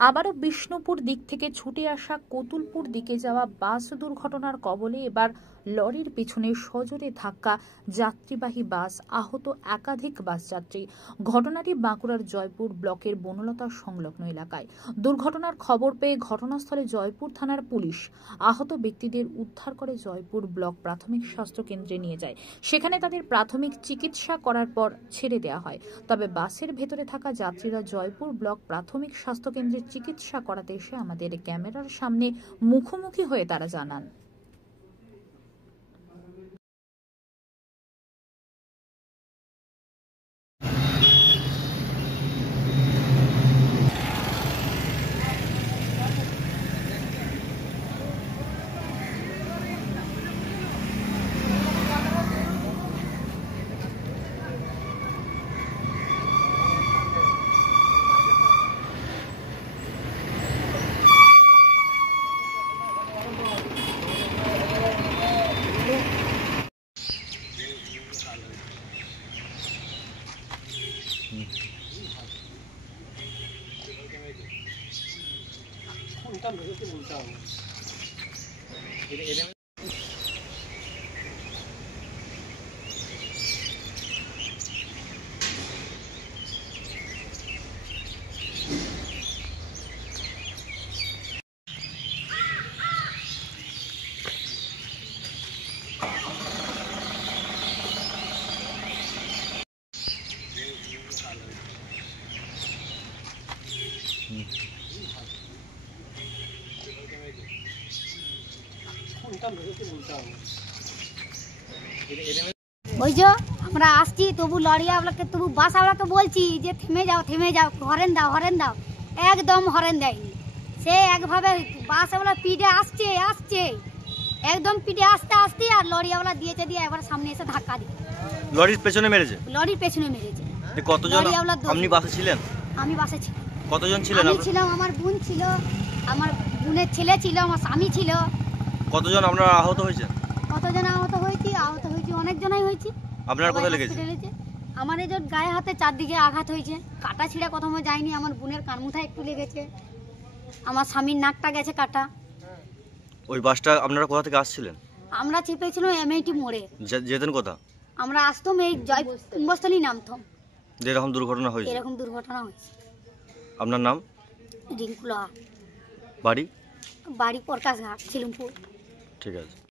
আবারও বিষ্ণুপুর দিক থেকে ছুটে আসা কতুলপুর দিকে যাওয়া বাস দুর্ঘটনার কবলে এবার লরির পিছনে সজোরে ধাক্কা যাত্রীবাহী বাস, আহত একাধিক বাস যাত্রী। ঘটনাটি বাঁকুড়ার জয়পুর ব্লকের বনলতা সংলগ্ন এলাকায়। দুর্ঘটনার খবর পেয়ে ঘটনাস্থলে জয়পুর থানার পুলিশ আহত ব্যক্তিদের উদ্ধার করে জয়পুর ব্লক প্রাথমিক স্বাস্থ্য কেন্দ্রে নিয়ে যায়। সেখানে তাদের প্রাথমিক চিকিৎসা করার পর ছেড়ে দেওয়া হয়। তবে বাসের ভেতরে থাকা যাত্রীরা জয়পুর ব্লক প্রাথমিক স্বাস্থ্য কেন্দ্রে চিকিৎসা করাতে এসে আমাদের ক্যামেরার সামনে মুখোমুখি হয়ে তারা জানান, বুঝছো আমরা আসছি, তবু লরিওয়ালাকে তবু বাসওয়ালাকে বলছি যে থেমে যাও, হরেন দাও, একদম হরেন দেয়নি। সে একভাবে বাসওয়ালা পিঠে আসছে একদম পিঠে আসতে আর লরিওয়ালা দিয়ে এবার সামনে এসে ধাক্কা দিয়ে লরির পেছনে মেরেছে। কতজন আপনি বাসে ছিলেন? আমি বাসে ছিলাম। কতজন ছিলেন? আমি ছিলাম, আমার বোন ছিল, আমার বোনের ছেলে ছিল, আমার স্বামী ছিল। কতজন আপনারা আহত হয়েছেন? কতজন আহত হয়েছি অনেকজনই হয়েছি। আপনার কোথায় লেগেছে? আমার এই যে গায়ে হাতে চারদিকে আঘাত হয়েছে, কাটা ছিঁড়া প্রথমে যায়নি, আমার বোনের কানমুথায় একটু লেগেছে, আমার স্বামীর নাকটা গেছে কাটা। ওই বাসটা আপনারা কোথা থেকে আসছিলেন? আমরা চেপেছিলাম এমআইটি মোড়ে। যেতেন কোথা? আমরা আসতাম এই কুম্ভস্থলী নামতাম। এরকম দুর্ঘটনা হয়েছে? এরকম দুর্ঘটনা হয়েছে। আপনার নাম? রিঙ্কু লোহার। বাড়ি? বাড়ি প্রকাশঘাট, ছিলুমপুর। ঠিক আছে।